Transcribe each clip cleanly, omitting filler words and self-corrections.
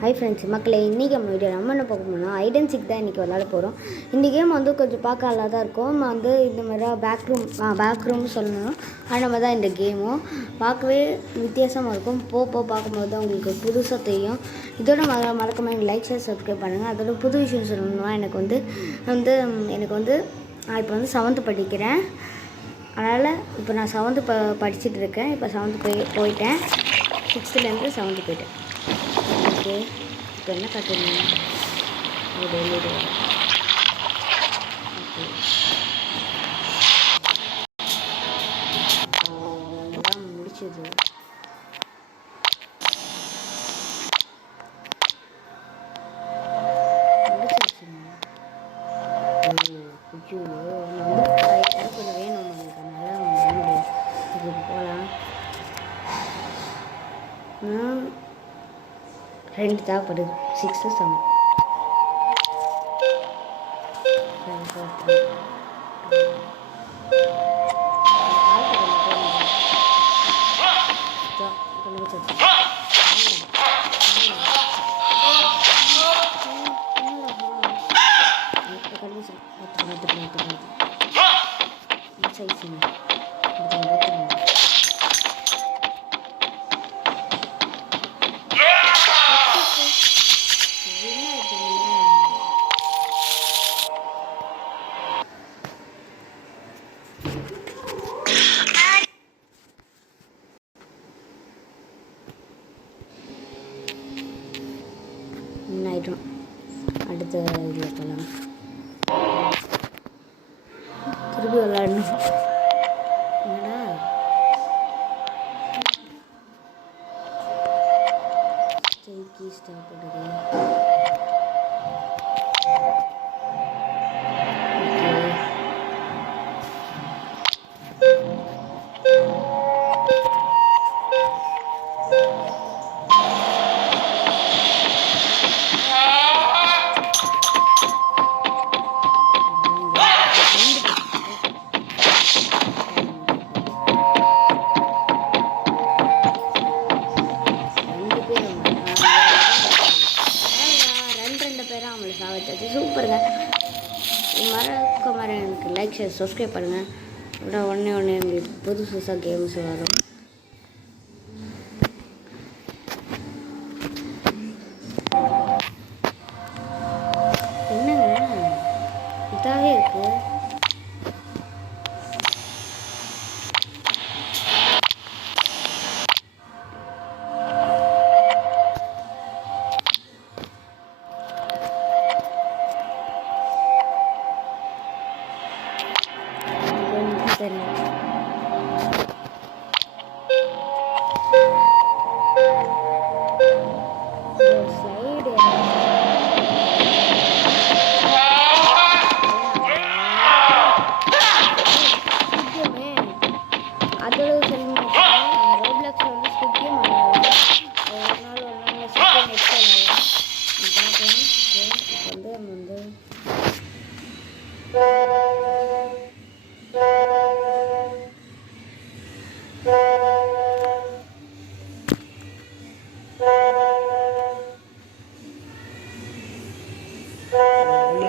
Hi friends மக்களே, இன்றைக்கி நம்ம வீடியோ நம்ம என்ன பார்க்க போனால் ஹைட் அண்ட் சீக் தான் இன்றைக்கி விளாட போகிறோம். இந்த கேம் வந்து கொஞ்சம் பார்க்க நல்லா தான் இருக்கும். நம்ம வந்து இந்த மாதிரி பேக் ரூம்னு சொல்லணும். அந்த மாதிரி தான் இந்த கேமும் பார்க்கவே வித்தியாசமாக இருக்கும். பார்க்கும்போது தான் உங்களுக்கு புதுசாக தெரியும். இதோட மறக்காமல் எனக்கு லைக் ஷேர் சப்ஸ்கிரைப் பண்ணுங்கள். அதோட புது விஷயம் சொல்லணும்னா எனக்கு வந்து நான் இப்போ வந்து 7th படிக்கிறேன். அதனால் இப்போ நான் 7th படிச்சுட்டு இருக்கேன். இப்போ 7th போயிட்டேன். 6th 7th போயிட்டேன். ஓகே, இப்போ என்ன காட்டுறீங்க? ஓகே, அவ்வளோதான் முடிச்சது. கொஞ்சம் வேணும் நம்மளுக்கு, அதனால் இதுக்கு போகலாம். 2 தேவைப்படுது. 6 7 ஆயிடும். அடுத்த இதில் போகலாம். திருப்பி விளாடணும். என்னடா ஸ்டேக்கி ஸ்டாப் பண்ணுறது. சூப்பருங்க. மறக்காம எனக்கு லைக் ஷேர் சப்ஸ்கிரைப் பண்ணுங்கள். அப்படின்னா ஒன்றே எங்களுக்கு புதுசாக கேம்ஸ் வரும். என்னங்க இதாகவே இருக்குது.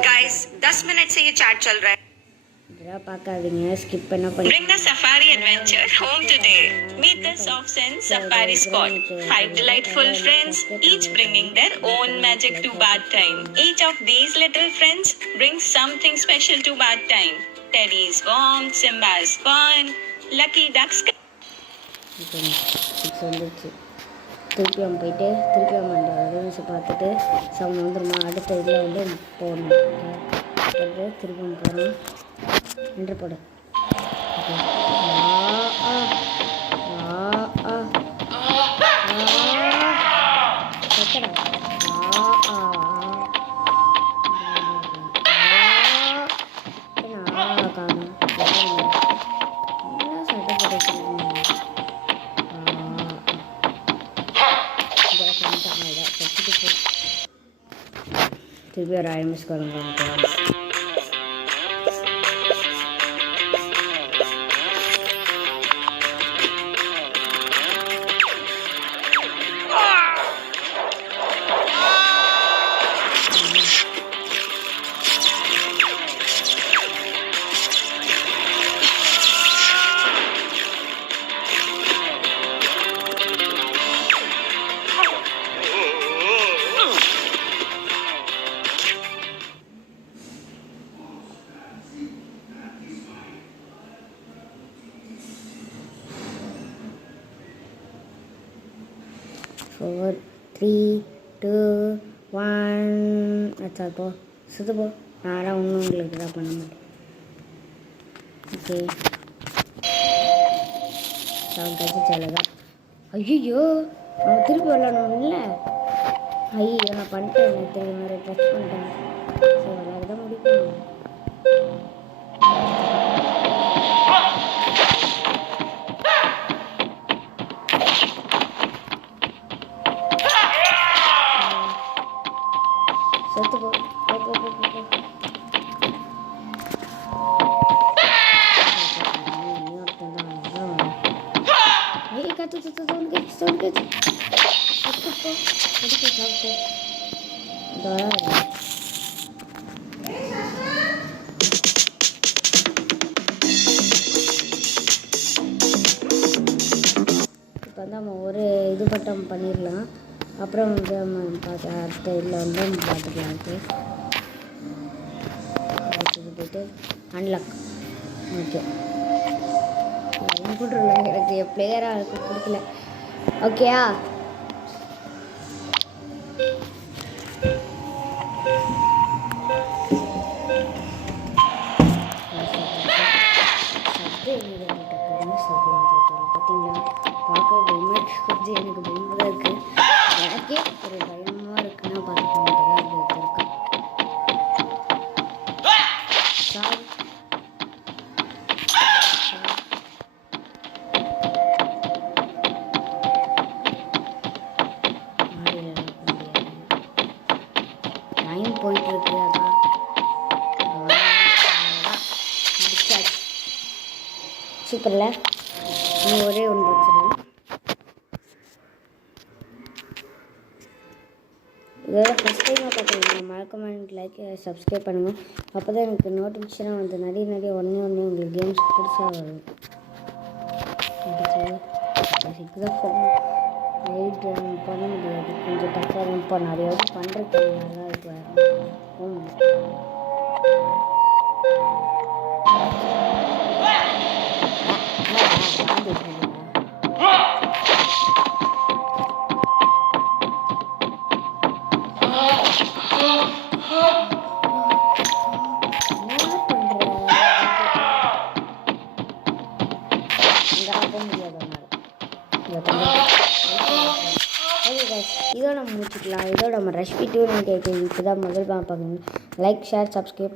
Guys, 10 मिनट से ये चैट चल रहा है. Bring the safari adventure home today. Meet the Soft Sense Safari Squad. 5 delightful friends, each bringing their own magic to bath time. Each of these little friends brings something special to bath time. Teddy's warmth, Simba's fun, Lucky Duck's. திருப்பி அவன் போயிட்டு திருப்பி அவன் ரூம்ஸை பார்த்துட்டு sound வந்துடுமா. அடுத்த இதில் வந்து போகணும். திருப்பி போகிறோம் என்று போடு. திருப்பி ஒரு 5 நிமிஷம் வருங்க. 3 2 1 அச்சா போ சுத்து போ. நான்லாம் ஒன்றும் உங்களுக்கு தான் பண்ண மாட்டேன். ஓகே அவன் கட்சிச்சாலதான். ஐயோ அவன் திருப்பி விளாடணும் இல்லை. ஐயோ நான் பண்ணிட்டேன். எனக்கு தெரியும் மாதிரி டச் பண்ணிட்டேன். சரி விளாட தான் முடியும். செத்து போ. இப்போ வந்து நம்ம ஒரு இது பட்டம் பண்ணிடலாம். அப்புறம் வந்து நம்ம அடுத்த இதில் வந்து நம்ம பார்த்துக்கலாம். அடுத்தது போய்ட்டு அன்லாக். ஓகே கம்ப்யூட்டரில் எனக்கு பிளேயராக இருக்க பிடிக்கல. ஓகேயா பார்த்தீங்களா பார்க்க பயமாக கொஞ்சம் எனக்கு பயமாக தான் இருக்குது. எனக்கே ஒரு பயமாக இருக்குன்னா பார்த்துக்க மாட்டேதான் இருக்கு. சாரி டைம் போயிட்டுருக்கு. அதான் சூப்பரில் நீ ஒரே ஒன்று வச்சுருவேன். இதோட ஃபஸ்ட் டைமாக பார்க்குறீங்க மறக்காம லைக் சப்ஸ்கிரைப் பண்ணுங்கள். அப்போ தான் எனக்கு நோட்டிஃபிகேஷனாக வந்து நிறைய ஒன்றே உங்களுக்கு கேம்ஸ் புதுசாக வரும். இதுதான் பண்ண முடியாது. கொஞ்சம் டஃப்பாக தான் இப்போ நிறைய பண்ணுறதுக்கு நல்லா இருக்கு. இதோட நம்ம முடிச்சுக்கலாம். இதோட நம்ம ரஷ்பி 298 இப்போ தான் முதல் பார்க்கணும். Like share subscribe